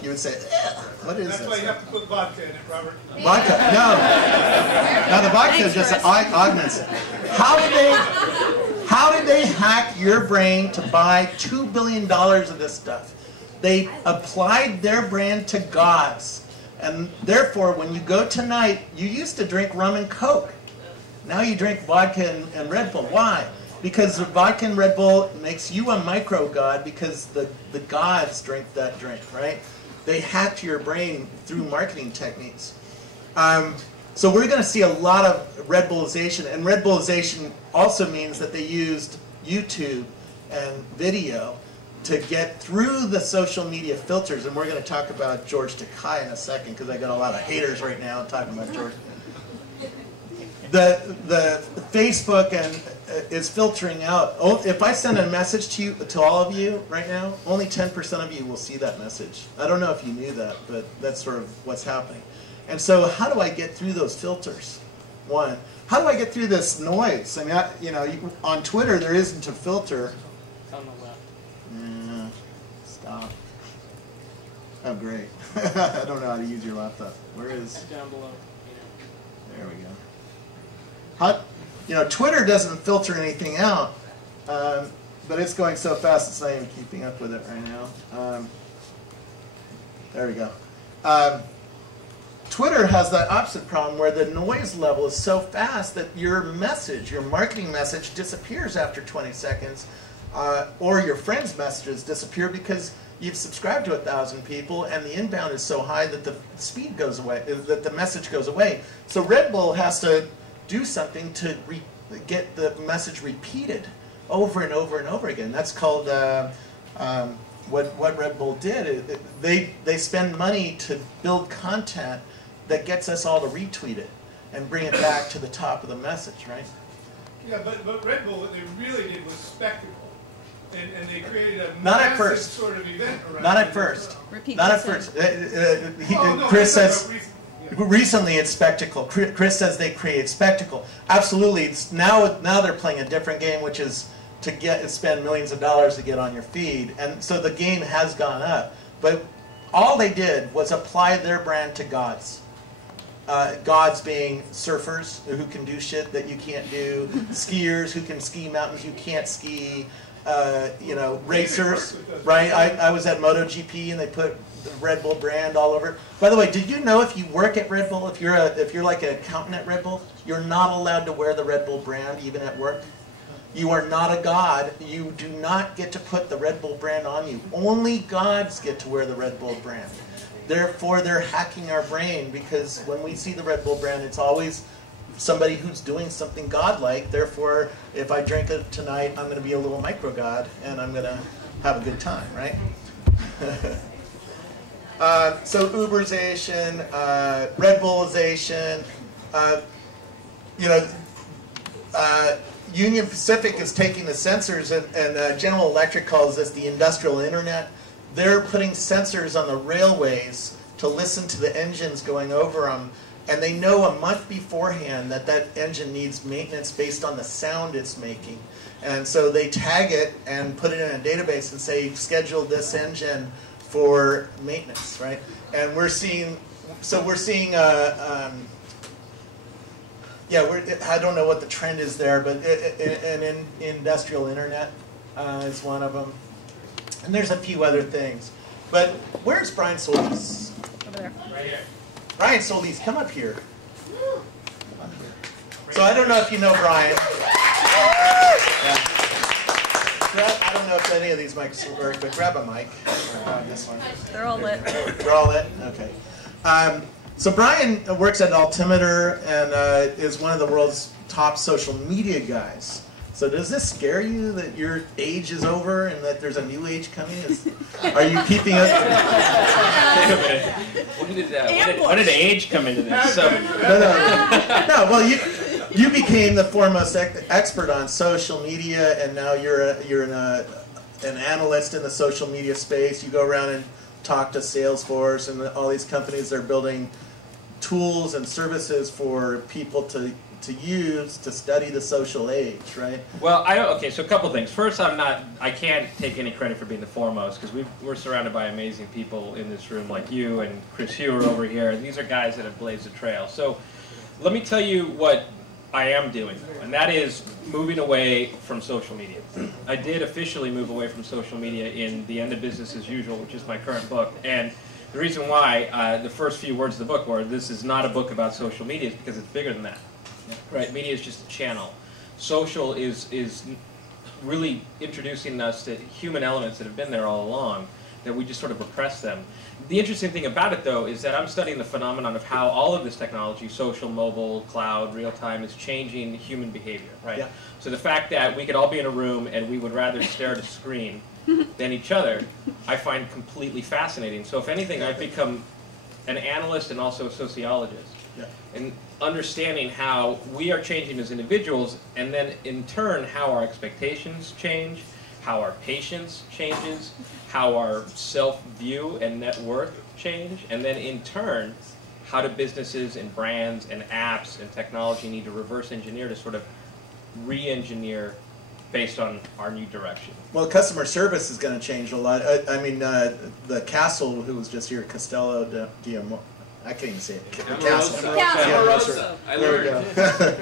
you would say, what is this? That's why you have to put vodka in it, Robert. Vodka? No. Now the vodka is just augments it. How did they hack your brain to buy $2 billion of this stuff? They applied their brand to gods. And therefore, when you go tonight, you used to drink rum and Coke. Now you drink vodka and Red Bull. Why? Because the vodka and Red Bull makes you a micro god because the gods drink that drink, right? They hacked your brain through marketing techniques. So we're going to see a lot of Red Bullization, and Red Bullization also means that they used YouTube and video to get through the social media filters, and we're going to talk about George Takei in a second because I got a lot of haters right now talking about George. The Facebook is filtering out. If I send a message to all of you right now, only 10% of you will see that message. I don't know if you knew that, but that's sort of what's happening. And so, how do I get through those filters? One, how do I get through this noise? I mean, on Twitter there isn't a filter. It's on the left. Yeah, stop. Oh, great. I don't know how to use your laptop. Where is? Down below. There we go. Twitter doesn't filter anything out, but it's going so fast it's not even keeping up with it right now. There we go. Twitter has that opposite problem where the noise level is so fast that your message, your marketing message, disappears after 20 seconds, or your friends' messages disappear because you've subscribed to 1,000 people and the inbound is so high that the speed goes away, that the message goes away. So Red Bull has to do something to get the message repeated over and over and over again. That's called what Red Bull did. They spend money to build content that gets us all to retweet it and bring it back to the top of the message, right? Yeah, but Red Bull, what they really did was spectacle, and they created a not massive at first. sort of event around not it. at first. Repeat not at that first. Chris says recently it's spectacle. Chris says they created spectacle. Absolutely. It's now they're playing a different game, which is to spend millions of dollars to get on your feed, and so the game has gone up. But all they did was apply their brand to gods. Gods being surfers who can do shit that you can't do, skiers who can ski mountains you can't ski, racers, right? I was at MotoGP and they put the Red Bull brand all over. By the way, did you know if you work at Red Bull, if you're like an accountant at Red Bull, you're not allowed to wear the Red Bull brand even at work? You are not a god. You do not get to put the Red Bull brand on you. Only gods get to wear the Red Bull brand. Therefore, they're hacking our brain because when we see the Red Bull brand, it's always somebody who's doing something godlike. Therefore, if I drink it tonight, I'm going to be a little micro god and I'm going to have a good time, right? So Uberization, Red Bullization, Union Pacific is taking the sensors, and General Electric calls this the industrial internet. They're putting sensors on the railways to listen to the engines going over them, and they know a month beforehand that that engine needs maintenance based on the sound it's making. And so they tag it and put it in a database and say, schedule this engine for maintenance, right? And we're seeing, I don't know what the trend is there, but an industrial internet is one of them. And there's a few other things. But where's Brian Solis? Over there. Right here. Brian Solis, come up here. So I don't know if you know Brian. Yeah. I don't know if any of these mics will work, but grab a mic. This one. They're all lit. They're all lit? Okay. So Brian works at Altimeter and is one of the world's top social media guys. So does this scare you that your age is over and that there's a new age coming? Are you keeping up? When did age come into this? So. No. Well, you became the foremost expert on social media, and now you're an analyst in the social media space. You go around and talk to Salesforce and all these companies that are building tools and services for people to to use to study the social age, right? Well, okay, so a couple things. First, I can't take any credit for being the foremost, because we're surrounded by amazing people in this room, like you and Chris Hewer over here. These are guys that have blazed a trail. So let me tell you what I am doing, and that is moving away from social media. I did officially move away from social media in The End of Business as Usual, which is my current book. And the reason why, the first few words of the book were, this is not a book about social media, is because it's bigger than that. Right? Media is just a channel. Social is really introducing us to human elements that have been there all along, that we just sort of repress them. The interesting thing about it, though, is that I'm studying the phenomenon of how all of this technology, social, mobile, cloud, real-time, is changing human behavior, right? Yeah. So the fact that we could all be in a room and we would rather stare at a screen than each other, I find completely fascinating. So if anything, I've become an analyst and also a sociologist. Yeah. And understanding how we are changing as individuals, and then in turn how our expectations change, how our patience changes, how our self-view and net worth change, and then in turn how do businesses and brands and apps and technology need to reverse engineer to sort of re-engineer based on our new direction. Well, customer service is going to change a lot. I mean, the Castle, who was just here, Castello Diamo, I can't even say it. Castle. Amorosa. I learned.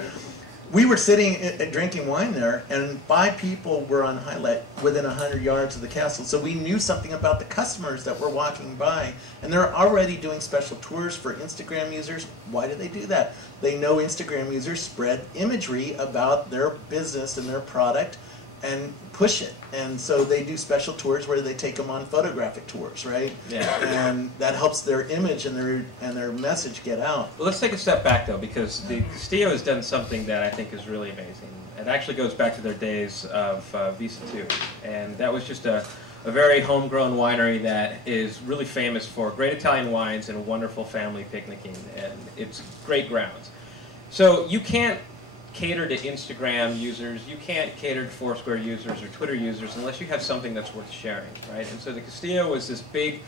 We were sitting drinking wine there, and 5 people were on highlight within 100 yards of the castle. So we knew something about the customers that were walking by, and they're already doing special tours for Instagram users. Why do they do that? They know Instagram users spread imagery about their business and their product and push it. And so they do special tours where they take them on photographic tours, right? Yeah. And that helps their image and their message get out. Well, let's take a step back, though, because the Castillo has done something that I think is really amazing. It actually goes back to their days of Visa 2. And that was just a very homegrown winery that is really famous for great Italian wines and wonderful family picnicking. And it's great grounds. So you can't cater to Instagram users, you can't cater to Foursquare users or Twitter users unless you have something that's worth sharing, right? And so the Castillo was this big,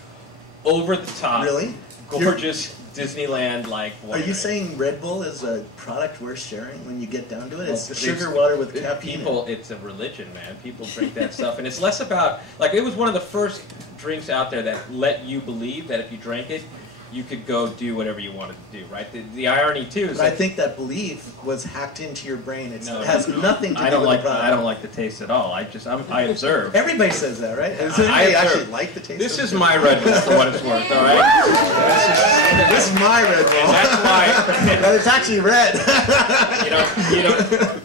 over-the-top, really? Gorgeous Disneyland-like winery. Are you saying Red Bull is a product worth sharing when you get down to it? It's sugar water with caffeine. People, it's a religion, man. People drink that stuff. And it's less about, like, it was one of the first drinks out there that let you believe that if you drank it, you could go do whatever you wanted to do, right? The irony, too, is I think that belief was hacked into your brain. It has nothing to do with the product. I don't like the taste at all. I observe. Everybody says that, right? I actually like the taste. This is my Red Bull, for what it's worth, all right? This is my Red Bull. And that's why. But it's actually red.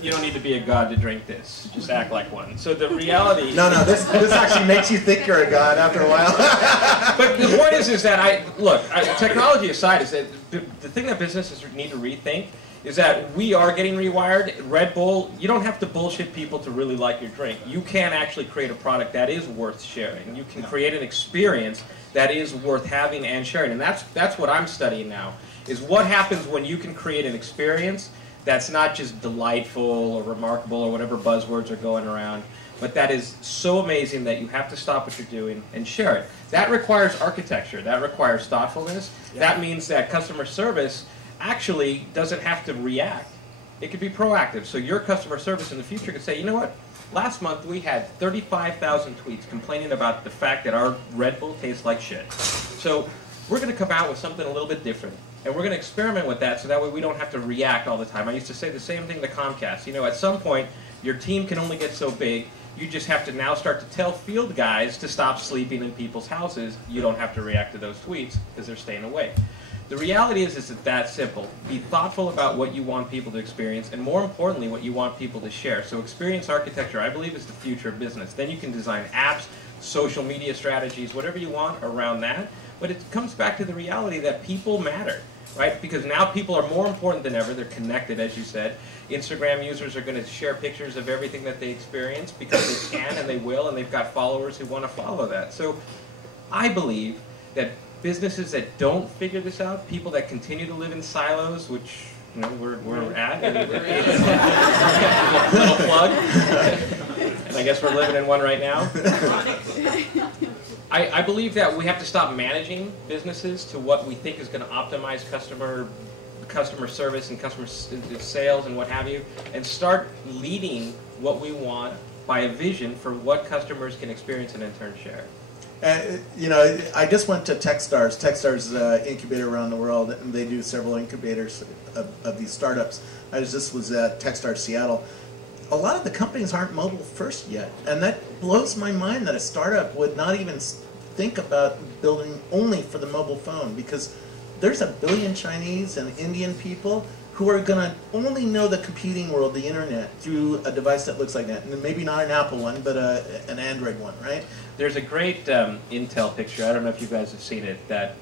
You don't need to be a god to drink this. Just act like one. So the reality. No, this actually makes you think you're a god after a while. But the point is that technology aside, is that the thing that businesses need to rethink is that we are getting rewired. Red Bull, you don't have to bullshit people to really like your drink. You can actually create a product that is worth sharing. You can create an experience that is worth having and sharing. And that's what I'm studying now, is what happens when you can create an experience that's not just delightful or remarkable or whatever buzzwords are going around, but that is so amazing that you have to stop what you're doing and share it. That requires architecture. That requires thoughtfulness. Yeah. That means that customer service actually doesn't have to react. It could be proactive. So your customer service in the future could say, you know what? Last month we had 35,000 tweets complaining about the fact that our Red Bull tastes like shit. So we're going to come out with something a little bit different. And we're going to experiment with that so that way we don't have to react all the time. I used to say the same thing to Comcast. You know, at some point, your team can only get so big. You just have to now start to tell field guys to stop sleeping in people's houses. You don't have to react to those tweets because they're staying awake. The reality is it's that simple. Be thoughtful about what you want people to experience, and more importantly, what you want people to share. So experience architecture, I believe, is the future of business. Then you can design apps, social media strategies, whatever you want around that. But it comes back to the reality that people matter, right? Because now people are more important than ever. They're connected, as you said. Instagram users are going to share pictures of everything that they experience because they can and they will, and they've got followers who want to follow that. So I believe that businesses that don't figure this out, people that continue to live in silos, which we're at, little plug, and I guess we're living in one right now. I believe that we have to stop managing businesses to what we think is going to optimize customer customer service and customer sales and what have you, and start leading what we want by a vision for what customers can experience and in turn share. You know, I just went to Techstars. Techstars is an incubator around the world, and they do several incubators of these startups. I just was at Techstars Seattle. A lot of the companies aren't mobile first yet, and that blows my mind that a startup would not even think about building only for the mobile phone, because there's 1 billion Chinese and Indian people who are going to only know the computing world, the internet, through a device that looks like that. And maybe not an Apple one, but an Android one, right? There's a great Intel picture, I don't know if you guys have seen it, that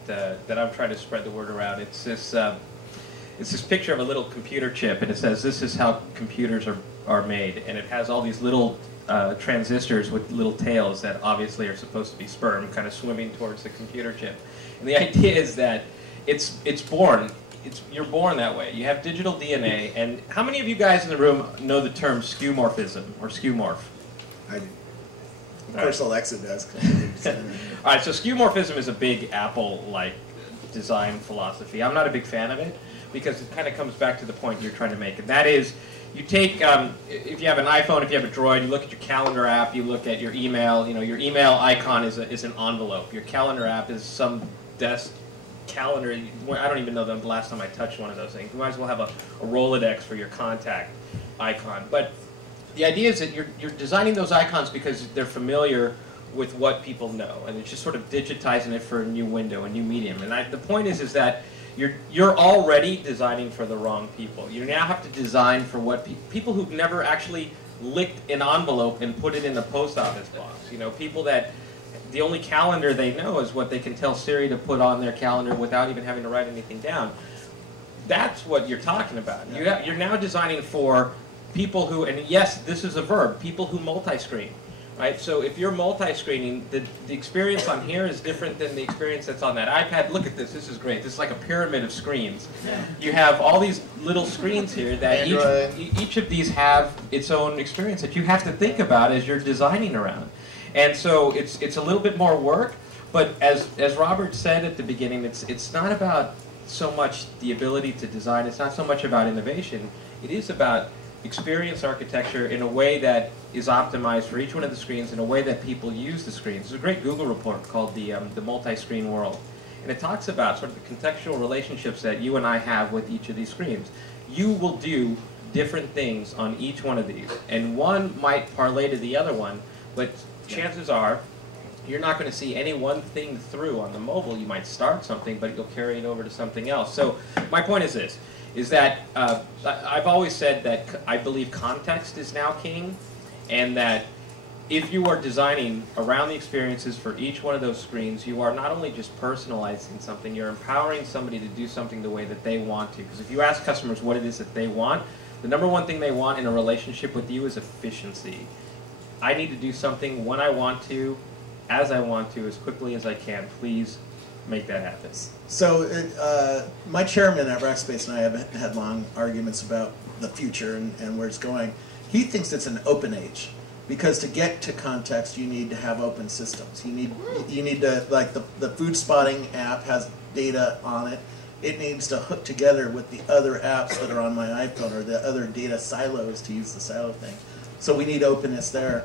I'm trying to spread the word around. It's this picture of a little computer chip, and it says, "This is how computers are made." And it has all these little transistors with little tails that obviously are supposed to be sperm, kind of swimming towards the computer chip. And the idea is that you're born that way. You have digital DNA, and how many of you guys in the room know the term skeuomorphism or skeuomorph? I do. Of course, Alexa does. All right, so skeuomorphism is a big Apple-like design philosophy. I'm not a big fan of it because it kind of comes back to the point you're trying to make, and that is, you take, if you have an iPhone, if you have a Droid, you look at your calendar app, you look at your email. You know, your email icon is an envelope. Your calendar app is some desk calendar. I don't even know the last time I touched one of those things. You might as well have a Rolodex for your contact icon. But the idea is that you're designing those icons because they're familiar with what people know, and it's just sort of digitizing it for a new window, a new medium. And the point is that you're already designing for the wrong people. You now have to design for what people who've never actually licked an envelope and put it in the post office box. You know, people that the only calendar they know is what they can tell Siri to put on their calendar without even having to write anything down. That's what you're talking about. You're now designing for people who, and yes, this is a verb, people who multi-screen. Right? So if you're multi-screening, the experience on here is different than the experience that's on that iPad. Look at this. This is great. This is like a pyramid of screens. You have all these little screens here that each of these have its own experience that you have to think about as you're designing around. And so it's a little bit more work, but as Robert said at the beginning, it's not about so much the ability to design. It's not so much about innovation. It is about experience architecture in a way that is optimized for each one of the screens, in a way that people use the screens. There's a great Google report called the multi-screen world, and it talks about sort of the contextual relationships that you and I have with each of these screens. You will do different things on each one of these, and one might parlay to the other one, but chances are you're not going to see any one thing through on the mobile. You might start something, but you'll carry it over to something else. So my point is this, is that I've always said that I believe context is now king, and that if you are designing around the experiences for each one of those screens, you are not only just personalizing something, you're empowering somebody to do something the way that they want to. Because if you ask customers what it is that they want, the number one thing they want in a relationship with you is efficiency. I need to do something when I want to, as I want to, as quickly as I can. Please make that happen. So my chairman at Rackspace and I have had long arguments about the future and where it's going. He thinks it's an open age, because to get to context, you need to have open systems. You need to, like the food spotting app has data on it. It needs to hook together with the other apps that are on my iPhone, or the other data silos, to use the silo thing. So we need openness there.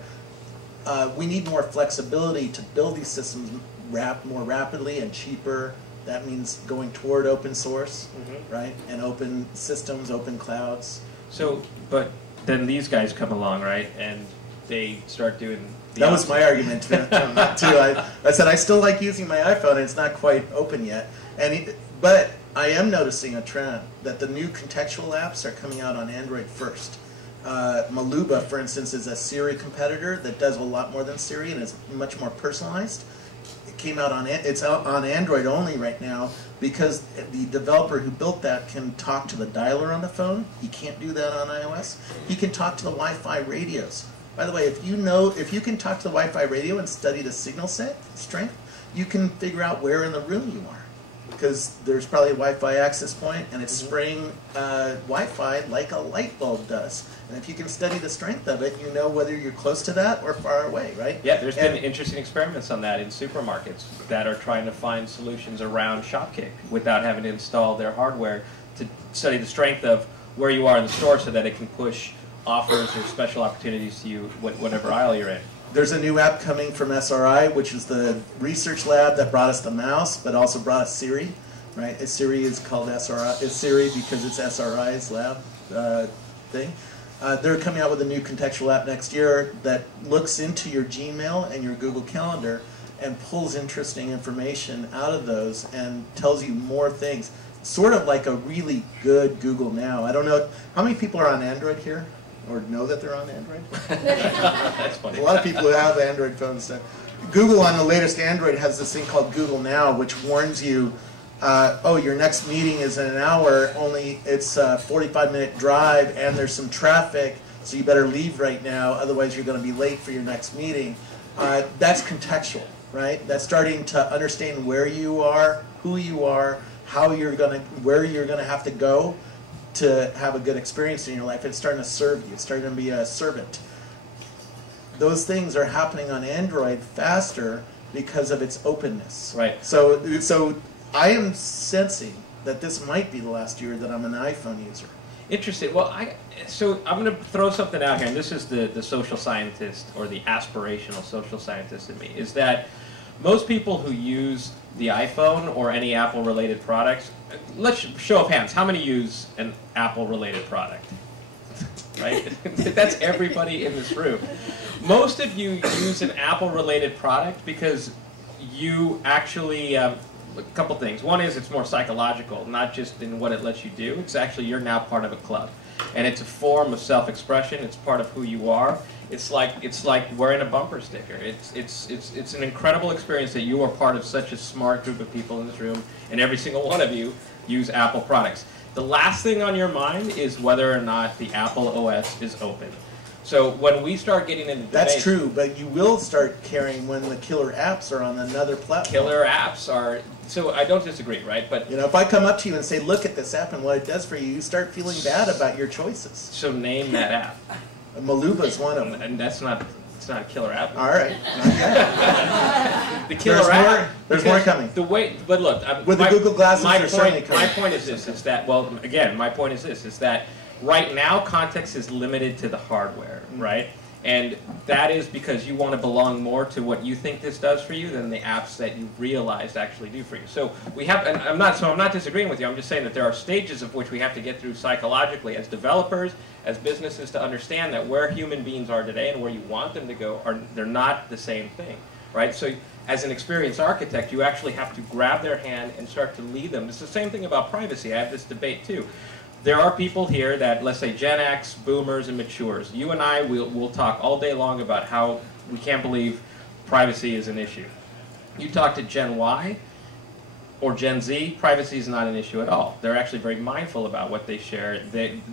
We need more flexibility to build these systems more rapidly and cheaper. That means going toward open source, right? And open systems, open clouds. So, but then these guys come along, right? And they start doing the That was my argument too. I said I still like using my iPhone, and it's not quite open yet. But I am noticing a trend that the new contextual apps are coming out on Android first. Maluba, for instance, is a Siri competitor that does a lot more than Siri and is much more personalized. It came out it's out on Android only right now, because the developer who built that can talk to the dialer on the phone. He can't do that on iOS. He can talk to the Wi-Fi radios. By the way, if you can talk to the Wi-Fi radio and study the signal strength, you can figure out where in the room you are, because there's probably a Wi-Fi access point, and it's spraying Wi-Fi like a light bulb does. And if you can study the strength of it, you know whether you're close to that or far away, right? Yeah, there's been interesting experiments on that in supermarkets that are trying to find solutions around Shopkick without having to install their hardware to study the strength of where you are in the store so that it can push offers or special opportunities to you, whatever aisle you're in. There's a new app coming from SRI, which is the research lab that brought us the mouse, but also brought us Siri. Right? Siri is called SRI. It's Siri because it's SRI's lab thing. They're coming out with a new contextual app next year that looks into your Gmail and your Google Calendar and pulls interesting information out of those and tells you more things. Sort of like a really good Google Now. I don't know, how many people are on Android here? Or know that they're on Android? That's funny. A lot of people who have Android phones. Google on the latest Android has this thing called Google Now, which warns you, oh, your next meeting is in an hour, only it's a 45-minute drive and there's some traffic, so you better leave right now, otherwise you're going to be late for your next meeting. That's contextual, right? That's starting to understand where you are, who you are, how you're going to, where you're going to have to go to have a good experience in your life. It's starting to serve you. It's starting to be a servant. Those things are happening on Android faster because of its openness. Right. So I am sensing that this might be the last year that I'm an iPhone user. Interesting. Well, so I'm going to throw something out here, and this is the social scientist or the aspirational social scientist in me, is that most people who use the iPhone or any Apple-related products, let's show of hands, how many use an Apple-related product? Right? That's everybody in this room. Most of you use an Apple-related product because you actually, a couple things. One is it's more psychological, not just in what it lets you do. It's actually, you're now part of a club. And it's a form of self-expression. It's part of who you are. It's like wearing a bumper sticker. It's an incredible experience that you are part of such a smart group of people in this room, and every single one of you use Apple products. The last thing on your mind is whether or not the Apple OS is open. So when we start getting into debate, that's true, but you will start caring when the killer apps are on another platform. Killer apps are, so I don't disagree, right? But you know, if I come up to you and say, look at this app and what it does for you, you start feeling bad about your choices. So name that app. Maluba's one of them. And it's not a killer app. All right. The killer app. There's more coming. The way, but look, with the Google glasses, certainly coming. My point is this: is that, well, again, my point is this: is that right now context is limited to the hardware, right? And that is because you want to belong more to what you think this does for you than the apps that you realized actually do for you. So we have, and I'm not disagreeing with you. I'm just saying that there are stages of which we have to get through psychologically as developers, as businesses, to understand that where human beings are today and where you want them to go they're not the same thing, right? So as an experienced architect, you actually have to grab their hand and start to lead them. It's the same thing about privacy. I have this debate too. There are people here that, let's say, Gen X, boomers, and matures. You and I will talk all day long about how we can't believe privacy is an issue. You talk to Gen Y or Gen Z, privacy is not an issue at all. They're actually very mindful about what they share,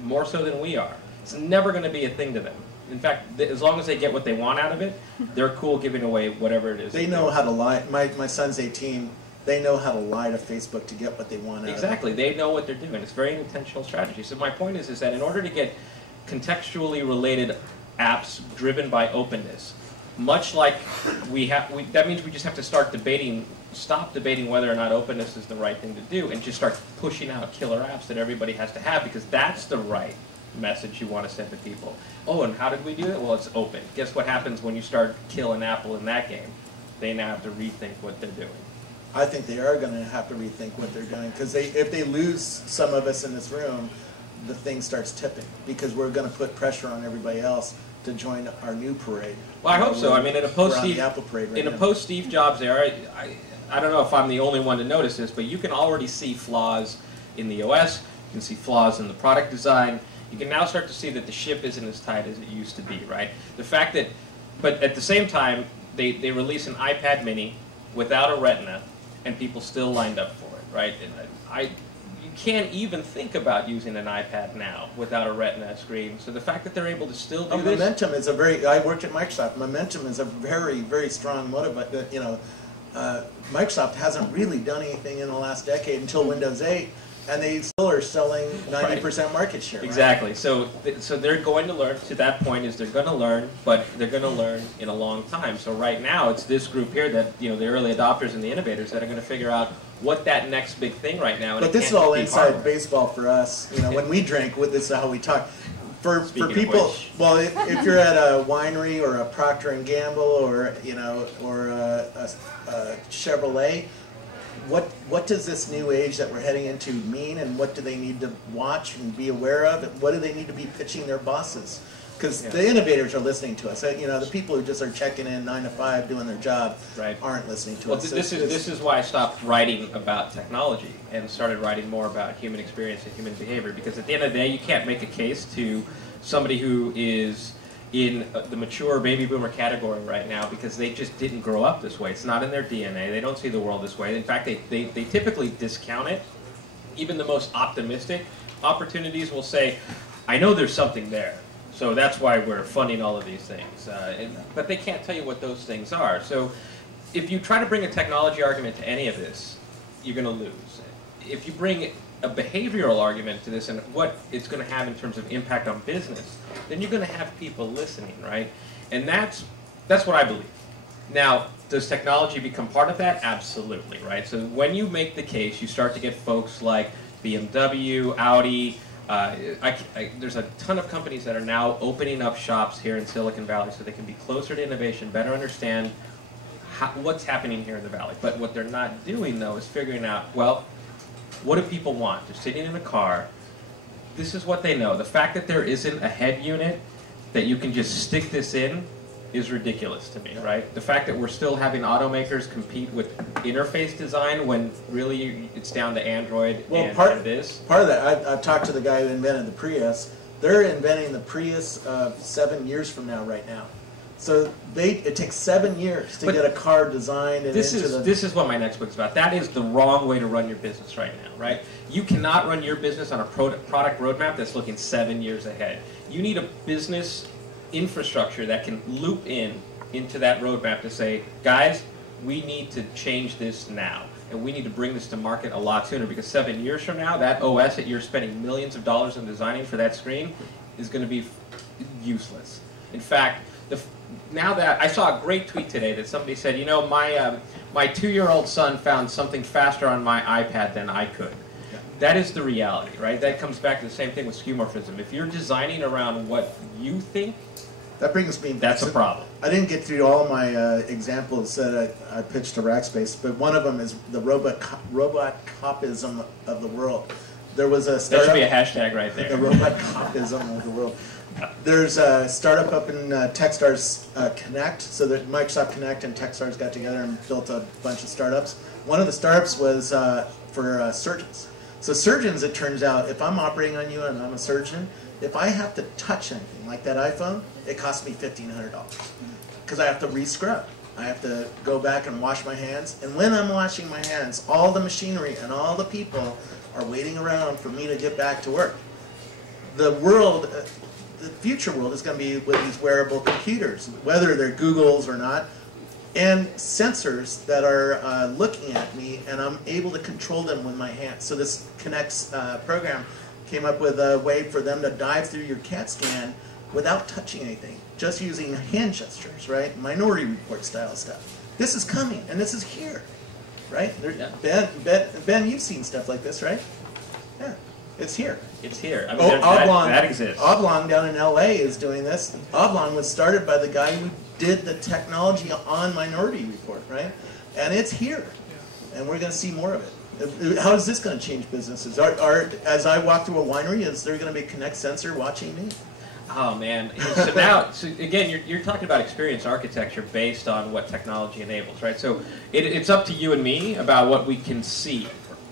more so than we are. It's never going to be a thing to them. In fact, as long as they get what they want out of it, they're cool giving away whatever it is. They know how to lie. My son's 18. They know how to lie to Facebook to get what they want out Exactly. of it. They know what they're doing. It's very intentional strategy. So my point is that in order to get contextually related apps driven by openness, much like that means we just have to stop debating whether or not openness is the right thing to do and just start pushing out killer apps that everybody has to have, because that's the right message you want to send to people. Oh, and how did we do it? Well, it's open. Guess what happens when you start killing Apple in that game? They now have to rethink what they're doing. I think they are going to have to rethink what they're doing, because if they lose some of us in this room, the thing starts tipping, because we're going to put pressure on everybody else to join our new parade. Well, I hope so. I mean, in a post-Steve Jobs era, I don't know if I'm the only one to notice this, but you can already see flaws in the OS. You can see flaws in the product design. You can now start to see that the ship isn't as tight as it used to be, right? The fact that, but at the same time, they release an iPad mini without a Retina, and people still lined up for it, right? And you can't even think about using an iPad now without a Retina screen. So the fact that they're able to still do this... Momentum is I worked at Microsoft. Momentum is a very, very strong motivator. You know, Microsoft hasn't really done anything in the last decade until Windows 8, and they still are selling 90% market share. Exactly. Right? So they're going to learn. To that point, is they're going to learn, but they're going to learn in a long time. So right now, it's this group here that, you know, the early adopters and the innovators that are going to figure out what that next big thing right now. And but this is all inside baseball for us. You know, when we drink, this is how we talk. For people, well, if you're at a winery or a Procter and Gamble or or a Chevrolet, what does this new age that we're heading into mean, and what do they need to watch and be aware of, and what do they need to be pitching their bosses? Because the innovators are listening to us. You know, the people who just are checking in 9 to 5 doing their job aren't listening to us. This is why I stopped writing about technology and started writing more about human experience and human behavior. Because at the end of the day, you can't make a case to somebody who is in the mature baby boomer category right now because they just didn't grow up this way. It's not in their DNA. They don't see the world this way. In fact, they typically discount it. Even the most optimistic opportunities will say, I know there's something there. So that's why we're funding all of these things. But they can't tell you what those things are. So if you try to bring a technology argument to any of this, you're going to lose. If you bring a behavioral argument to this and what it's going to have in terms of impact on business, then you're going to have people listening, right? And that's what I believe. Now, does technology become part of that? Absolutely, right? So when you make the case, you start to get folks like BMW, Audi. There's a ton of companies that are now opening up shops here in Silicon Valley so they can be closer to innovation, better understand what's happening here in the Valley. But what they're not doing, though, is figuring out, well, what do people want? They're sitting in a car. This is what they know. The fact that there isn't a head unit that you can just stick this in is ridiculous to me, right? The fact that we're still having automakers compete with interface design when really it's down to Android and this. Part of that, I've talked to the guy who invented the Prius. They're inventing the Prius 7 years from now right now. So it takes 7 years to get a car designed. And this is what my next book is about. That is the wrong way to run your business right now, right? You cannot run your business on a product roadmap that's looking 7 years ahead. You need a business infrastructure that can loop into that roadmap to say, guys, we need to change this now. And we need to bring this to market a lot sooner because 7 years from now, that OS that you're spending millions of dollars on designing for that screen is going to be useless. In fact, now that I saw a great tweet today that somebody said, you know, my 2-year-old son found something faster on my iPad than I could. Yeah. That is the reality, right? That comes back to the same thing with skeuomorphism. If you're designing around what you think, that brings me. That's a problem. I didn't get through all my examples that I pitched to Rackspace, but one of them is the robot copism of the world. There was a startup. There should be a hashtag right there. The robot copism of the world. There's a startup up in Techstars Connect, so that Microsoft Connect and Techstars got together and built a bunch of startups. One of the startups was for surgeons. So surgeons, it turns out, if I'm operating on you and I'm a surgeon, if I have to touch anything like that iPhone, it costs me $1,500 because I have to re-scrub. I have to go back and wash my hands. And when I'm washing my hands, all the machinery and all the people are waiting around for me to get back to work. The world, the future world is going to be with these wearable computers, whether they're Google's or not, and sensors that are looking at me, and I'm able to control them with my hands. So this Connect's program came up with a way for them to dive through your CAT scan without touching anything, just using hand gestures, right? Minority Report style stuff. This is coming, and this is here, right? Yeah. Ben, you've seen stuff like this, right? Yeah, it's here. It's here. I mean, that exists. Oblong down in LA is doing this. Oblong was started by the guy who did the technology on Minority Report, right? And it's here, and we're going to see more of it. How is this going to change businesses? As I walk through a winery, is there going to be a Connect sensor watching me? Oh man! So now, again, you're talking about experience architecture based on what technology enables, right? So it's up to you and me about what we can see,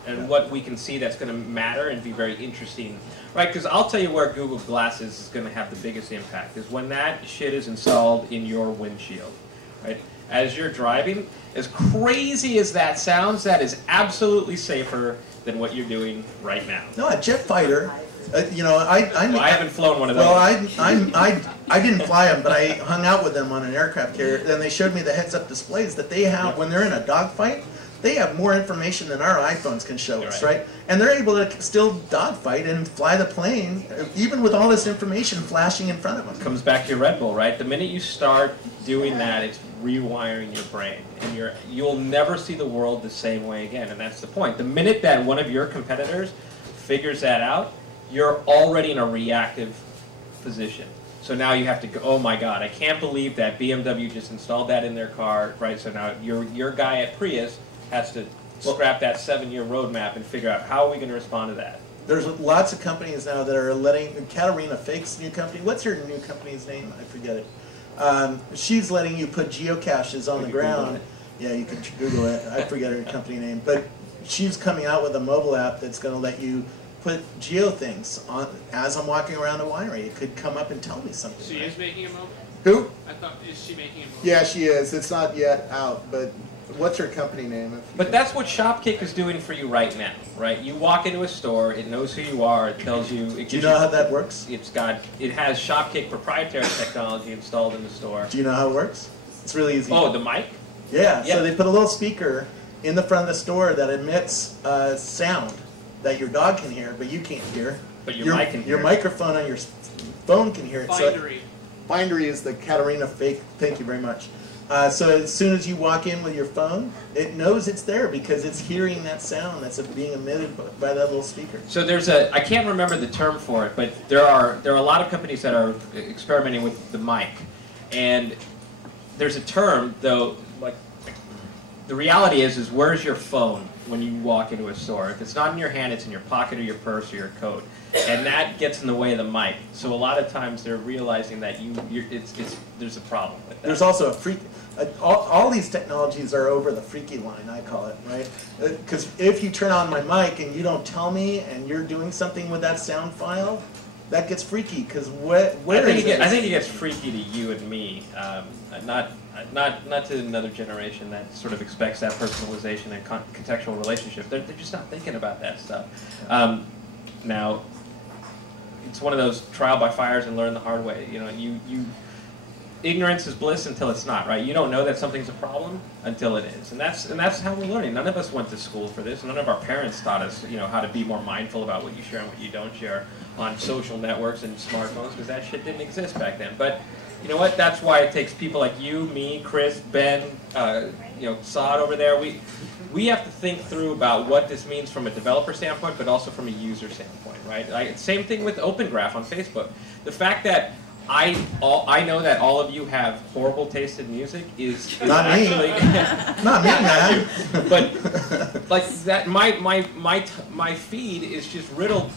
and what we can see that's going to matter and be very interesting, right? Because I'll tell you where Google Glasses is going to have the biggest impact is when that shit is installed in your windshield, right? As you're driving, as crazy as that sounds, that is absolutely safer than what you're doing right now. No, a jet fighter. You know, I haven't flown one of those. Well, I didn't fly them, but I hung out with them on an aircraft carrier. And they showed me the heads-up displays that they have when they're in a dogfight. They have more information than our iPhones can show us, right? And they're able to still dogfight and fly the plane, even with all this information flashing in front of them. Comes back to your Red Bull, right? The minute you start doing that, it's rewiring your brain, and you'll never see the world the same way again. And that's the point. The minute that one of your competitors figures that out, you're already in a reactive position. So now you have to go, oh my God, I can't believe that BMW just installed that in their car, right? So now your guy at Prius has to scrap that 7-year roadmap and figure out how are we going to respond to that. There's lots of companies now that are letting, Katarina Fake's new company, what's her new company's name? I forget it. She's letting you put geocaches on the ground. Yeah, you can Google it. I forget her company name. But she's coming out with a mobile app that's going to let you put geo things on as I'm walking around a winery. It could come up and tell me something. She is making a mobile? Who? I thought, is she making a mobile? Yeah, she is. It's not yet out, but what's her company name? But that's what Shopkick is doing for you right now, right? You walk into a store, it knows who you are, it tells you. It Do you know how that works? It has Shopkick proprietary technology installed in the store. Do you know how it works? It's really easy. Oh, the mic? Yeah. So they put a little speaker in the front of the store that emits sound that your dog can hear, but you can't hear. But your mic can hear. Your microphone on your phone can hear it. Bindery. Bindery is the Katarina Fake. Thank you very much. So as soon as you walk in with your phone, it knows it's there because it's hearing that sound that's being emitted by that little speaker. So there's I can't remember the term for it, but there are a lot of companies that are experimenting with the mic, and there's a term though. Like the reality is where's your phone when you walk into a store? If it's not in your hand, it's in your pocket or your purse or your coat, and that gets in the way of the mic. So a lot of times they're realizing that there's a problem with that. There's also a freak. All these technologies are over the freaky line, I call it, right? Because if you turn on my mic and you don't tell me, and you're doing something with that sound file, that gets freaky. Because I think it gets freaky to you and me, not to another generation that sort of expects that personalization and contextual relationship. They're just not thinking about that stuff. Now, it's one of those trial by fires and learn the hard way. You know, ignorance is bliss until it's not, right? You don't know that something's a problem until it is, and that's how we're learning. None of us went to school for this. None of our parents taught us, how to be more mindful about what you share and what you don't share on social networks and smartphones, because that shit didn't exist back then. But you know what? That's why it takes people like you, me, Chris, Ben, Saad over there. We have to think through about what this means from a developer standpoint, but also from a user standpoint, right? Same thing with Open Graph on Facebook. The fact that I know that all of you have horrible taste in music is not actually not me, man. But like that, my feed is just riddled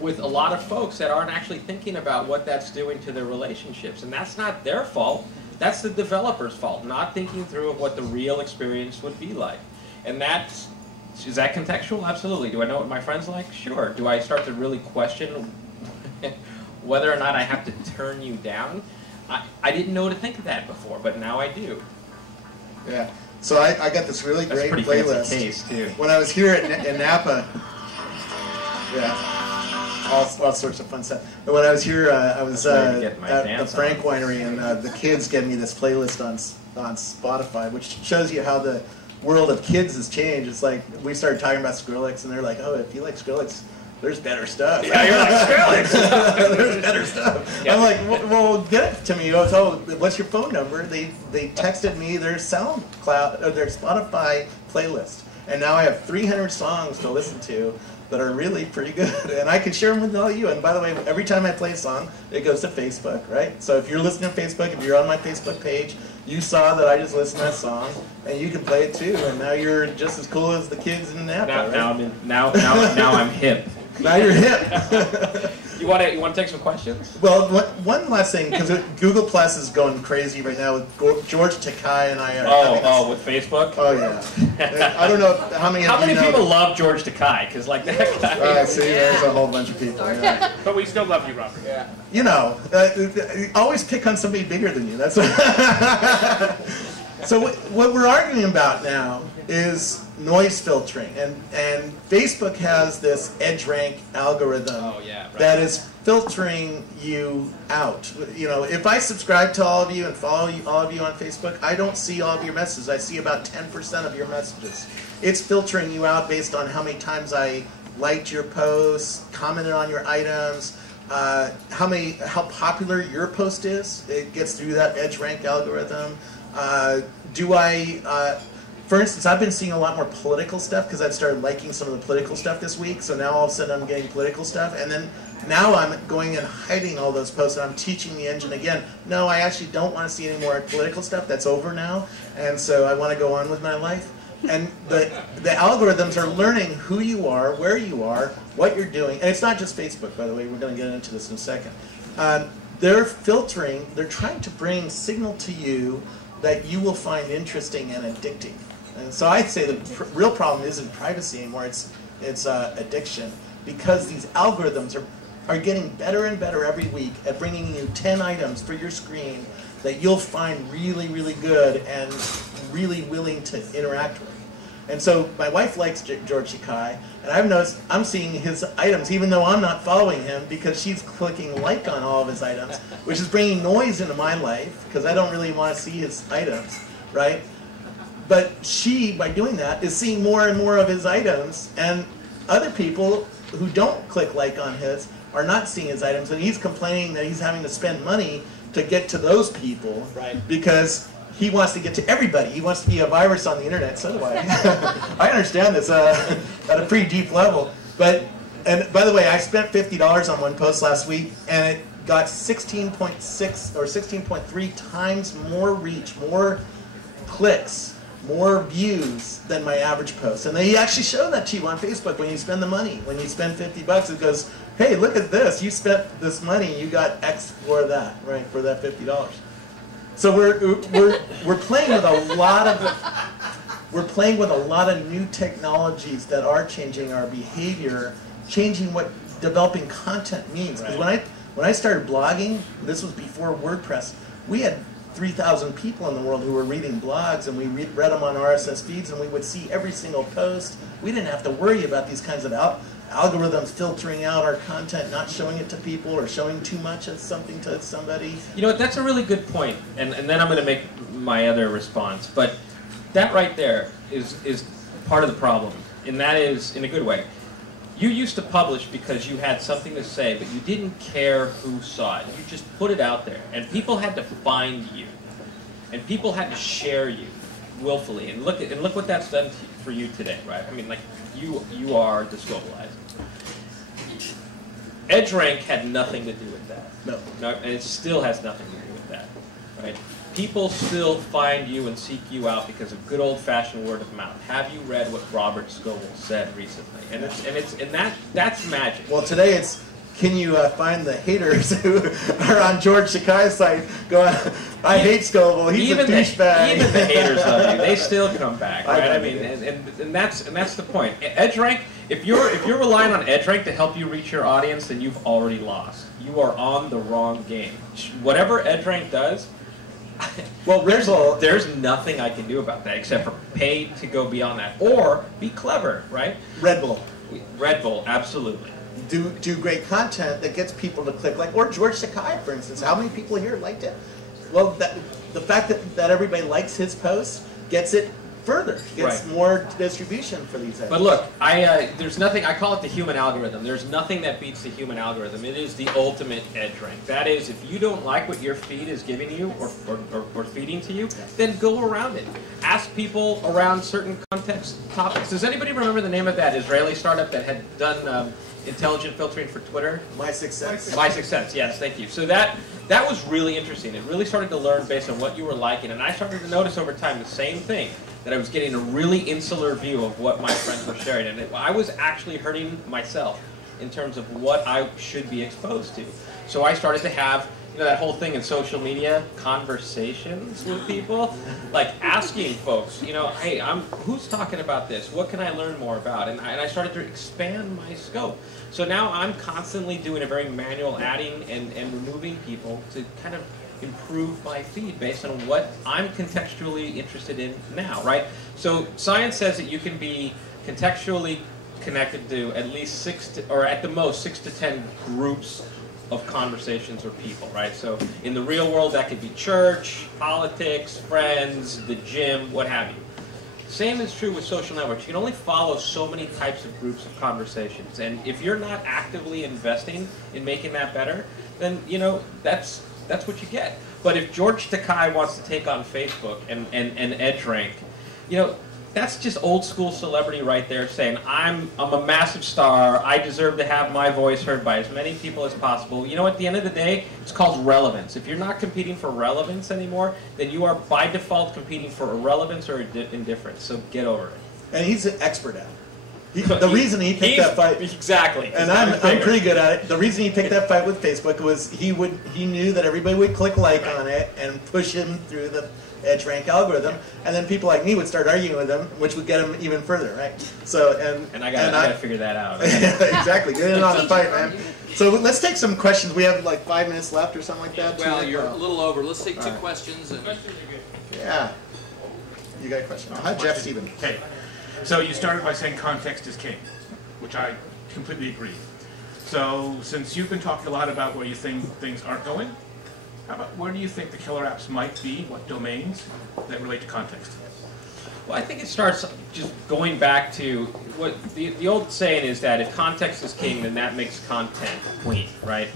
with a lot of folks that aren't actually thinking about what that's doing to their relationships, and that's not their fault. That's the developer's fault, not thinking through of what the real experience would be like. And is that contextual? Absolutely. Do I know what my friends like? Sure. Do I start to really question whether or not I have to turn you down? I didn't know to think of that before, but now I do. Yeah. So I got this really great pretty playlist. Fancy case, too. When I was here in Napa, all sorts of fun stuff. But when I was here, I was at the Frank Winery, and the kids gave me this playlist on Spotify, which shows you how the world of kids has changed. It's like we started talking about Skrillex, and they're like, "Oh, if you like Skrillex, there's better stuff." Yeah, you're like Skrillex. There's better stuff. Yeah. I'm like, well, get it to me. Oh, what's your phone number? They texted me their SoundCloud or their Spotify playlist, and now I have 300 songs to listen to that are really pretty good, and I can share them with all you. And by the way, every time I play a song, it goes to Facebook, right? So if you're listening to Facebook, if you're on my Facebook page, you saw that I just listened to that song, and you can play it too. And now you're just as cool as the kids in Napa. Now I'm hip. Now you're hip. You want to take some questions? Well, one last thing, because Google Plus is going crazy right now with George Takei and I are. With Facebook? Oh yeah. I don't know how many. How many people love George Takei? Because like that guy. See, there's a whole bunch of people. Yeah. But we still love you, Robert. Yeah. You know, always pick on somebody bigger than you. That's so what we're arguing about now is noise filtering, and Facebook has this EdgeRank algorithm that is filtering you out. If I subscribe to all of you and follow all of you on Facebook, I don't see all of your messages. I see about 10% of your messages. It's filtering you out based on how many times I liked your posts, commented on your items, how popular your post is. It gets through that EdgeRank algorithm. For instance, I've been seeing a lot more political stuff because I've started liking some of the political stuff this week. So now all of a sudden I'm getting political stuff. And then now I'm going and hiding all those posts and I'm teaching the engine again. No, I actually don't want to see any more political stuff. That's over now. And so I want to go on with my life. And the algorithms are learning who you are, where you are, what you're doing. And it's not just Facebook, by the way. We're going to get into this in a second. They're filtering. They're trying to bring signal to you that you will find interesting and addicting. And so I'd say the real problem isn't privacy anymore, it's addiction. Because these algorithms are getting better and better every week at bringing you 10 items for your screen that you'll find really, really good and really willing to interact with. And so my wife likes George Sakai, and I've noticed I'm seeing his items even though I'm not following him because she's clicking like on all of his items, which is bringing noise into my life because I don't really want to see his items, right? But she, by doing that, is seeing more and more of his items, and other people who don't click like on his are not seeing his items, and he's complaining that he's having to spend money to get to those people, right? Because he wants to get to everybody. He wants to be a virus on the internet. So do I. I understand this at a pretty deep level. And by the way, I spent $50 on one post last week, and it got 16.6 or 16.3 times more reach, more clicks, more views than my average post. And they actually show that to you on Facebook when you spend the money. When you spend $50, it goes, hey, look at this. You spent this money. You got X for that, right, for that $50. So we're playing with a lot of new technologies that are changing our behavior, changing what developing content means. Because when I started blogging, this was before WordPress, we had 3,000 people in the world who were reading blogs, and we read them on RSS feeds, and we would see every single post. We didn't have to worry about these kinds of algorithms filtering out our content, not showing it to people, or showing too much of something to somebody. You know, that's a really good point, and then I'm going to make my other response. But that right there is part of the problem, and that is in a good way. You used to publish because you had something to say, but you didn't care who saw it. You just put it out there, and people had to find you, and people had to share you willfully. And look what that's done for you today, right? I mean, like you are the Scobleizer. EdgeRank had nothing to do with that. No, and it still has nothing to do with that, right? People still find you and seek you out because of good old-fashioned word of mouth. Have you read what Robert Scoble said recently? And that's magic. Well, today it's, can you find the haters who are on George Sakai's site going, I hate Scoble, he's a douchebag. Even the haters love you. They still come back, right? I mean, and that's the point. EdgeRank, if you're relying on EdgeRank to help you reach your audience, then you've already lost. You are on the wrong game. Whatever EdgeRank does, well, there's nothing I can do about that except for pay to go beyond that, or be clever, right? Red Bull, absolutely. Do great content that gets people to click like, or George Sakai, for instance. How many people here liked it? Well, the fact that everybody likes his posts gets it further, gets more distribution for these items. But look, there's nothing, I call it the human algorithm. There's nothing that beats the human algorithm. It is the ultimate EdgeRank. That is, if you don't like what your feed is giving you or feeding to you, then go around it. Ask people around certain context topics. Does anybody remember the name of that Israeli startup that had done intelligent filtering for Twitter? My 6 Cents. My 6 Cents, yes, thank you. So that was really interesting. It really started to learn based on what you were liking, and I started to notice over time the same thing, that I was getting a really insular view of what my friends were sharing, and I was actually hurting myself in terms of what I should be exposed to. So I started to have, you know, that whole thing in social media, conversations with people, like asking folks, you know, hey, who's talking about this? What can I learn more about? And I started to expand my scope. So now I'm constantly doing a very manual adding and removing people to kind of improve my feed based on what I'm contextually interested in now, right? So science says that you can be contextually connected to at least or at the most 6 to 10 groups of conversations or people, right? So in the real world, that could be church, politics, friends, the gym, what have you. Same is true with social networks. You can only follow so many types of groups of conversations, and if you're not actively investing in making that better, then, you know, that's what you get. But if George Takei wants to take on Facebook and edge rank, that's just old school celebrity right there saying, I'm a massive star, I deserve to have my voice heard by as many people as possible. At the end of the day, it's called relevance. If you're not competing for relevance anymore, then you are by default competing for irrelevance or indifference. So get over it. And he's an expert at it. The reason he picked that fight, exactly, and I'm pretty good at it. The reason he picked that fight with Facebook was he knew that everybody would click like on it and push him through the edge rank algorithm, and then people like me would start arguing with him, which would get him even further, right? So and I gotta figure that out. Exactly, get in on the fight, man. So let's take some questions. We have like 5 minutes left or something like that. Well, you're a little over. Let's take 2 questions. And yeah, you got a question? Hi, Jeff Stephen. Okay, so you started by saying context is king, which I completely agree. So since you've been talking a lot about where you think things aren't going, how about where do you think the killer apps might be? What domains that relate to context? Well, I think it starts just going back to what the old saying is that if context is king, then that makes content queen, right?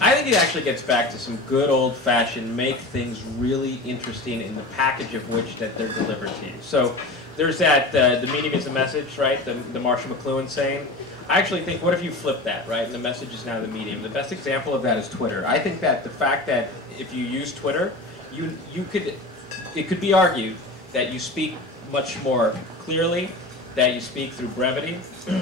I think it actually gets back to some good old-fashioned make things really interesting in the package of which that they're delivered to you. So there's that the medium is the message, right? The Marshall McLuhan saying. I actually think, what if you flip that, right? And the message is now the medium. The best example of that is Twitter. I think that the fact that if you use Twitter, it could be argued that you speak much more clearly, that you speak through brevity,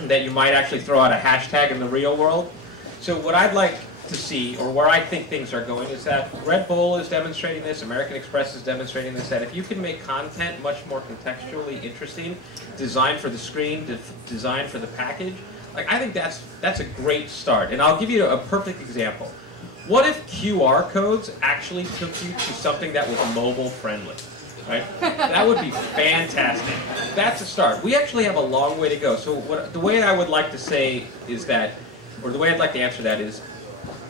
that you might actually throw out a hashtag in the real world. So what I'd like to see, or where I think things are going, is that Red Bull is demonstrating this, American Express is demonstrating this, that if you can make content much more contextually interesting, designed for the screen, designed for the package, I think that's a great start. And I'll give you a perfect example. What if QR codes actually took you to something that was mobile friendly? Right? That would be fantastic. That's a start. We actually have a long way to go. So the way I would like to say is that, or the way I'd like to answer that is,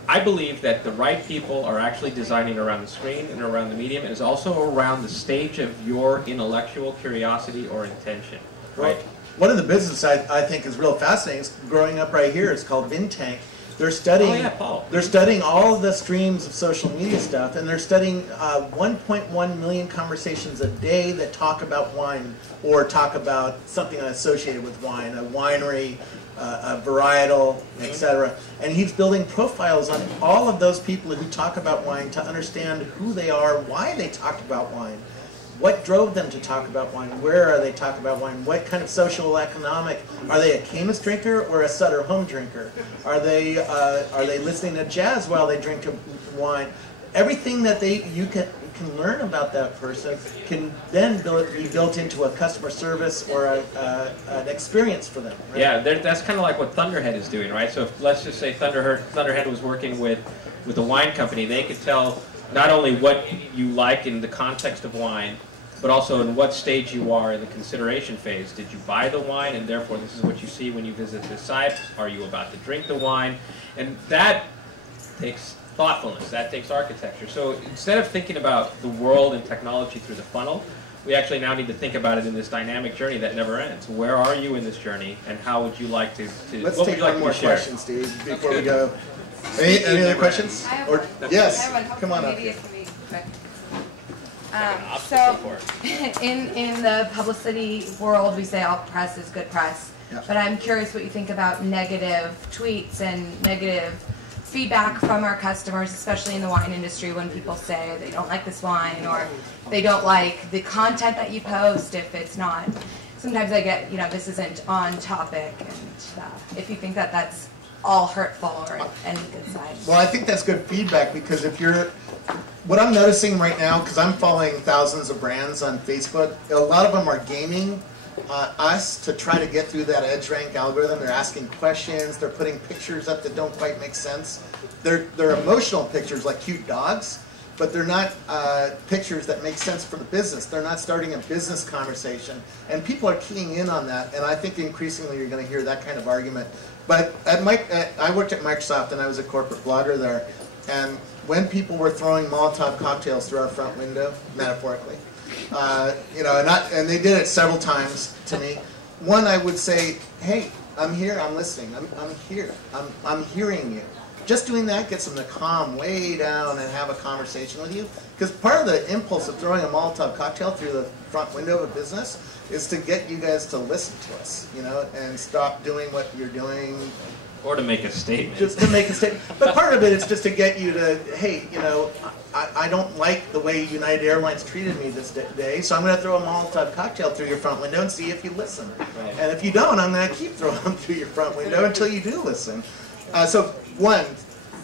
I believe that the right people are actually designing around the screen and around the medium, and is also around the stage of your intellectual curiosity or intention. Right? One of the business I think is real fascinating is growing up right here. It's called VinTank. They're studying. They're studying all of the streams of social media stuff, and they're studying 1.1 million conversations a day that talk about wine or talk about something associated with wine, a winery, a varietal, etc. And he's building profiles on all of those people who talk about wine to understand who they are, why they talk about wine. What drove them to talk about wine? Where are they talking about wine? What kind of social, economic? Are they a Caymus drinker or a Sutter home drinker? Are they listening to jazz while they drink wine? Everything that you can learn about that person can then be built into a customer service or an experience for them. Right? Yeah, that's kind of like what Thunderhead is doing, right? So if, let's just say Thunderhead was working with a wine company, they could tell not only what you like in the context of wine, but also in what stage you are in the consideration phase. Did you buy the wine, and therefore this is what you see when you visit this site? Are you about to drink the wine? And that takes thoughtfulness, that takes architecture. So instead of thinking about the world and technology through the funnel, we actually now need to think about it in this dynamic journey that never ends. Where are you in this journey, and how would you like to Let's take one more question, Steve, before we go. Any other questions? Or yes, come on up. So, in the publicity world, we say all press is good press. Yep. But I'm curious what you think about negative tweets and negative feedback from our customers, especially in the wine industry, when people say they don't like this wine or they don't like the content that you post if it's not. Sometimes I get, this isn't on topic, and if you think that that's all hurtful or any good side. Well, I think that's good feedback, because what I'm noticing right now, because I'm following thousands of brands on Facebook, a lot of them are gaming us to try to get through that edge rank algorithm. They're asking questions, they're putting pictures up that don't quite make sense. They're emotional pictures like cute dogs, but they're not pictures that make sense for the business. They're not starting a business conversation. And people are keying in on that, and I think increasingly you're going to hear that kind of argument. But I worked at Microsoft, and I was a corporate blogger there, and when people were throwing Molotov cocktails through our front window, metaphorically, and they did it several times to me. One, I would say, "Hey, I'm here. I'm listening. I'm here. I'm hearing you. just doing that gets them to calm way down and have a conversation with you. Because part of the impulse of throwing a Molotov cocktail through the front window of a business is to get you guys to listen to us, you know, and stop doing what you're doing. Or to make a statement. Just to make a statement. But part of it is just to get you to, hey, you know, I don't like the way United Airlines treated me this day, so I'm going to throw a Molotov cocktail through your front window and see if you listen. Right. And if you don't, I'm going to keep throwing them through your front window until you do listen. So, one,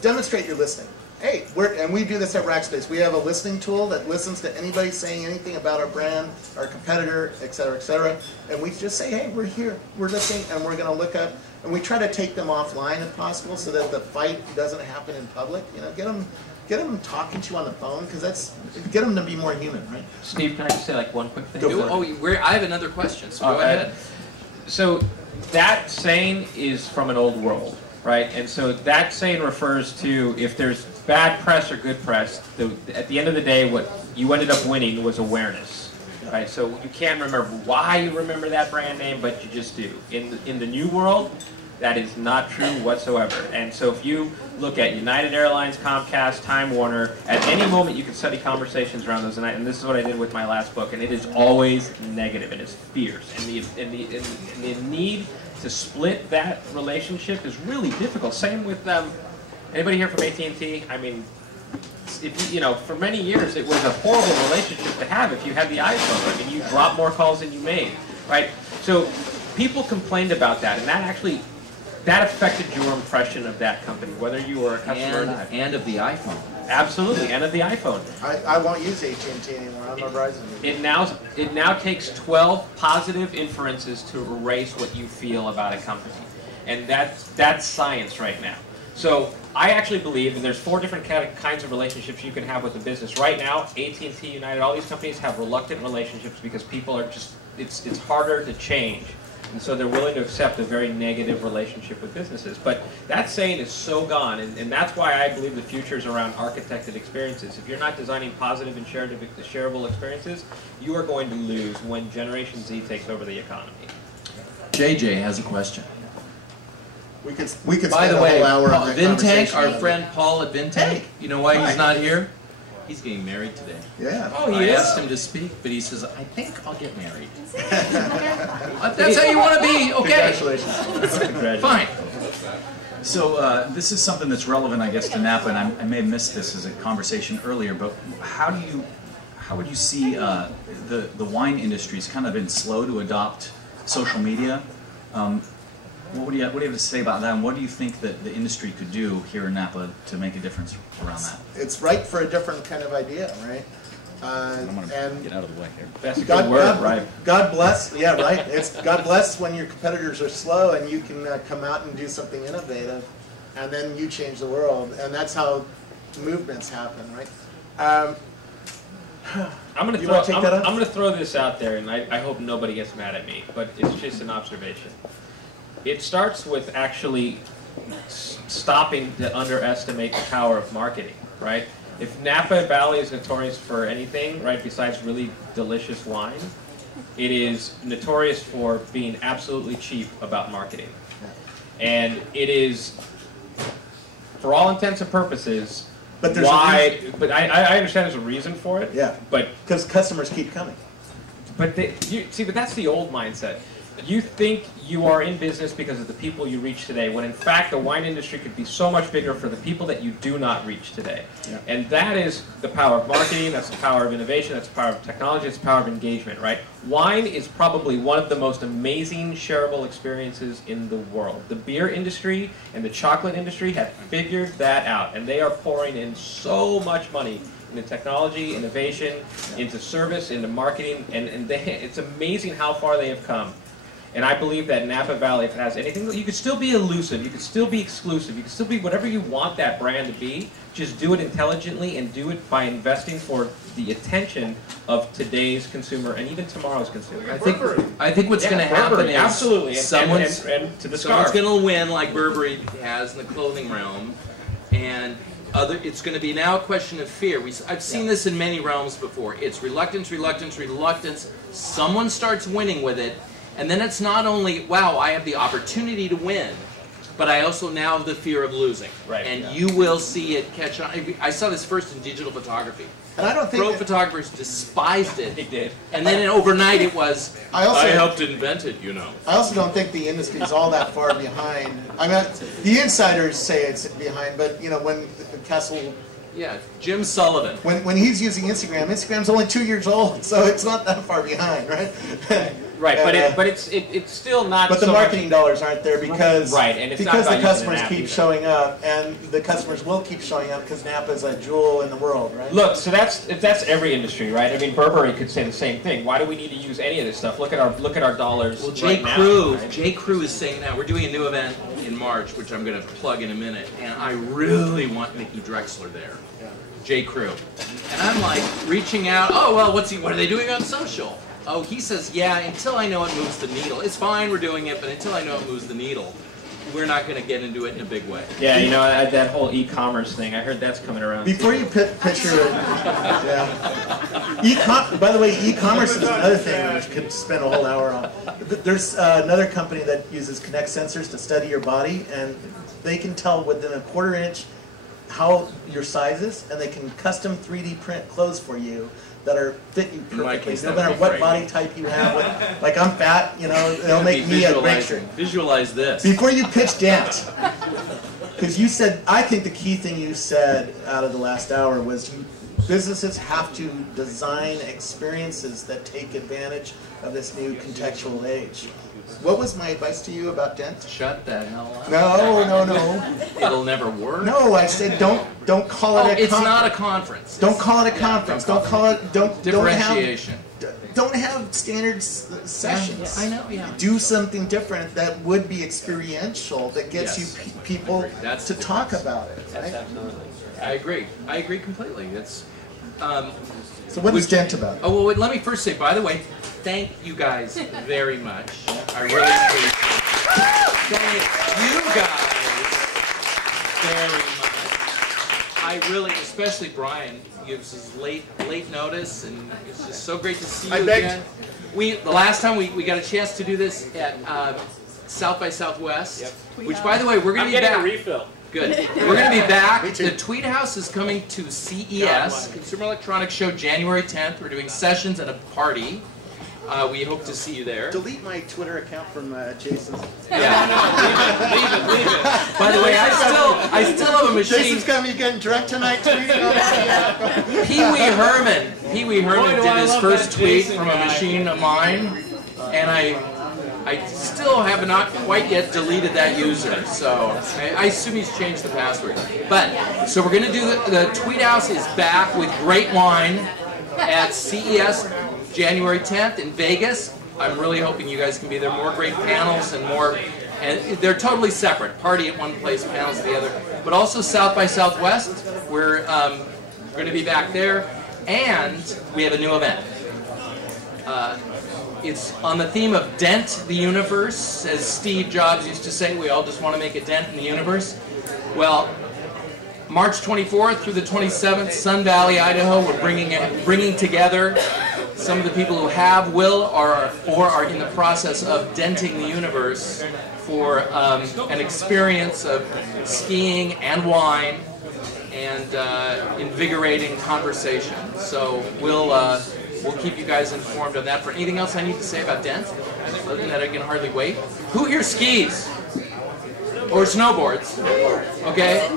demonstrate your listening. Hey, and we do this at Rackspace. We have a listening tool that listens to anybody saying anything about our brand, our competitor, et cetera, and we just say, hey, we're here, we're listening, and we're going to look up, and we try to take them offline if possible so that the fight doesn't happen in public. You know, get them talking to you on the phone, because get them to be more human, right? Steve, can I just say like one quick thing? I have another question, so go ahead. So that saying is from an old world, right? And so that saying refers to if there's bad press or good press, at the end of the day, what you ended up winning was awareness, right? So you can't remember why you remember that brand name, but you just do. In the new world, that is not true whatsoever. And so if you look at United Airlines, Comcast, Time Warner, at any moment you can study conversations around those, and this is what I did with my last book, and it is always negative, it is fierce. And the need to split that relationship is really difficult. Same with anybody here from AT&T? I mean, if you know, for many years it was a horrible relationship to have if you had the iPhone. I mean, you dropped more calls than you made, right? So people complained about that, and that affected your impression of that company, whether you were a customer or not. And of the iPhone. Absolutely, and of the iPhone. I won't use AT&T anymore. I'm a Verizon user. It now takes 12 positive inferences to erase what you feel about a company, and that's science right now. So I actually believe, and there's 4 different kinds of relationships you can have with a business. Right now, AT&T, United, all these companies have reluctant relationships because people are just, it's harder to change. And so they're willing to accept a very negative relationship with businesses. But that saying is so gone, and that's why I believe the future is around architected experiences. If you're not designing positive and shareable experiences, you are going to lose when Generation Z takes over the economy. JJ has a question. We could By spend the way, a whole hour on that Vintank, conversation. our friend Paul at Vintank, Hey. you know why Hi. he's not here? He's getting married today. Yeah. Oh, I he is? asked him to speak, but he says, I think I'll get married. That's how you want to be, okay. Congratulations. Fine. So this is something that's relevant, I guess, to Napa, and I may have missed this as a conversation earlier, but how would you see the wine industry's kind of been slow to adopt social media? What do you have to say about that, and what do you think that the industry could do here in Napa to make a difference around that? It's ripe for a different kind of idea, right? I'm going to and get out of the way here. That's a good word, right? God bless, yeah, right. It's God bless when your competitors are slow and you can come out and do something innovative, and then you change the world, and that's how movements happen, right? I'm going to throw this out there, and I hope nobody gets mad at me, but it's just an observation. It starts with actually stopping to underestimate the power of marketing, right? If Napa Valley is notorious for anything, right, besides really delicious wine, it is notorious for being absolutely cheap about marketing. And it is, for all intents and purposes, but there's why, but I understand there's a reason for it. Yeah, but because customers keep coming. But but that's the old mindset. You think you are in business because of the people you reach today, when in fact the wine industry could be so much bigger for the people that you do not reach today. Yeah. And that is the power of marketing, that's the power of innovation, that's the power of technology, it's the power of engagement, right? Wine is probably one of the most amazing shareable experiences in the world. The beer industry and the chocolate industry have figured that out, and they are pouring in so much money into technology, innovation, into service, into marketing, and it's amazing how far they have come. And I believe that Napa Valley, if it has anything, you could still be elusive, you could still be exclusive, you could still be whatever you want that brand to be, just do it intelligently and do it by investing for the attention of today's consumer and even tomorrow's consumer. I think what's going to happen is absolutely. Someone's someone's going to win like Burberry has in the clothing realm, and it's going to be now a question of fear. I've seen this in many realms before. It's reluctance, reluctance, reluctance. Someone starts winning with it. And then it's not only, wow, I have the opportunity to win, but I also now have the fear of losing. Right, And yeah. you will see it catch on. I saw this first in digital photography. And I don't think Pro that- photographers despised it. They did. And then overnight it was, I also- helped invent it, you know. I also don't think the industry is all that far behind. I mean, the insiders say it's behind, but you know, when Kessel, Yeah, Jim Sullivan. when he's using Instagram, Instagram's only 2 years old, so it's not that far behind, right? Right, And, but it's still not. but the so marketing much, dollars aren't there because Right, and it's not because about the using customers an app keep either. showing up, and the customers will keep showing up because Napa is a jewel in the world, right? Look, so that's every industry, right? I mean, Burberry could say the same thing. Why do we need to use any of this stuff? Look at our dollars. Well, right J. Crew is saying now, we're doing a new event in March, which I'm going to plug in a minute, and I really want Mickey Drexler there. J. Crew. And I'm like reaching out, oh, well, what are they doing on social? Oh, he says, yeah, until I know it moves the needle. It's fine, we're doing it, but until I know it moves the needle, we're not going to get into it in a big way. Yeah, you know, that whole e-commerce thing, I heard that's coming around. Before you picture it, yeah. By the way, e-commerce is another thing we could spend a whole hour on. There's another company that uses Kinect sensors to study your body, and they can tell within a quarter inch how your size is, and they can custom 3D print clothes for you that are fit you perfectly. case, No that would matter be what great. body type you have. Like I'm fat, you know, they'll make me a great shirt. Visualize this. Before you pitch Dent, because you said, I think the key thing you said out of the last hour was businesses have to design experiences that take advantage of this new contextual age. What was my advice to you about Dent? Shut the hell up. No. It'll never work. No, I said don't call it a it's conference. not a conference. Don't call it a conference. Don't call it, Differentiation. don't have standard sessions. I know, yeah. Do something different that would be experiential, that gets Yes. you people That's to the talk about it. Right? I agree completely. It's, So what is Dent about? oh, well, wait, let me first say, by the way, thank you guys very much. I really appreciate it. Thank you guys very much. I really, especially Brian, gives us late notice, and it's just so great to see you again. The last time we got a chance to do this at South by Southwest, which, by the way, we're going to be back. I'm getting a refill. Good. We're going to be back. The TweetHouse is coming to CES, Consumer Electronics Show, January 10th. We're doing sessions and a party. We hope to see you there. Delete my Twitter account from Jason's. Yeah. Leave it. By the way, I still have a machine. Jason's going to be getting direct tonight tweeting. Pee Wee Herman Boy, do did I his love first that tweet Jason from a guy. machine of mine, and I still have not quite yet deleted that user, so I assume he's changed the password. But, so we're going to do the TweetHouse is back with great wine at CES January 10th in Vegas. I'm really hoping you guys can be there. More great panels and more, and they're totally separate. Party at one place, panels at the other. But also South by Southwest, we're going to be back there, and we have a new event. It's on the theme of Dent the Universe. As Steve Jobs used to say, we all just want to make a dent in the universe. Well, March 24th through the 27th, Sun Valley, Idaho, we're bringing together some of the people who have, will, or are in the process of denting the universe for an experience of skiing and wine and invigorating conversation. So we'll keep you guys informed on that. For anything else I need to say about Dent, other than that I can hardly wait. Who here skis? Or snowboards? Okay.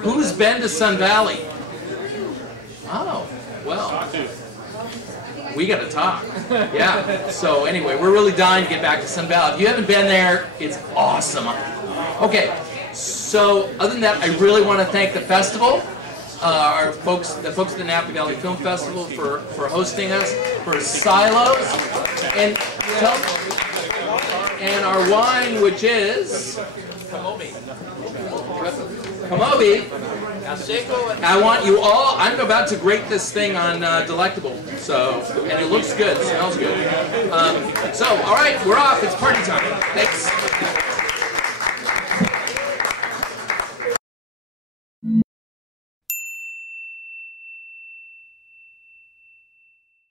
Who's been to Sun Valley? Oh, well. We got to talk. Yeah. So anyway, we're really dying to get back to Sun Valley. If you haven't been there, it's awesome. Okay. So other than that, I really want to thank the festival. The folks at the Napa Valley Film Festival for hosting us, for Silos, and our wine, which is Kamobi. I want you all. I'm about to grate this thing on Delectable, and it looks good, smells good. So, all right, we're off. It's party time. Thanks.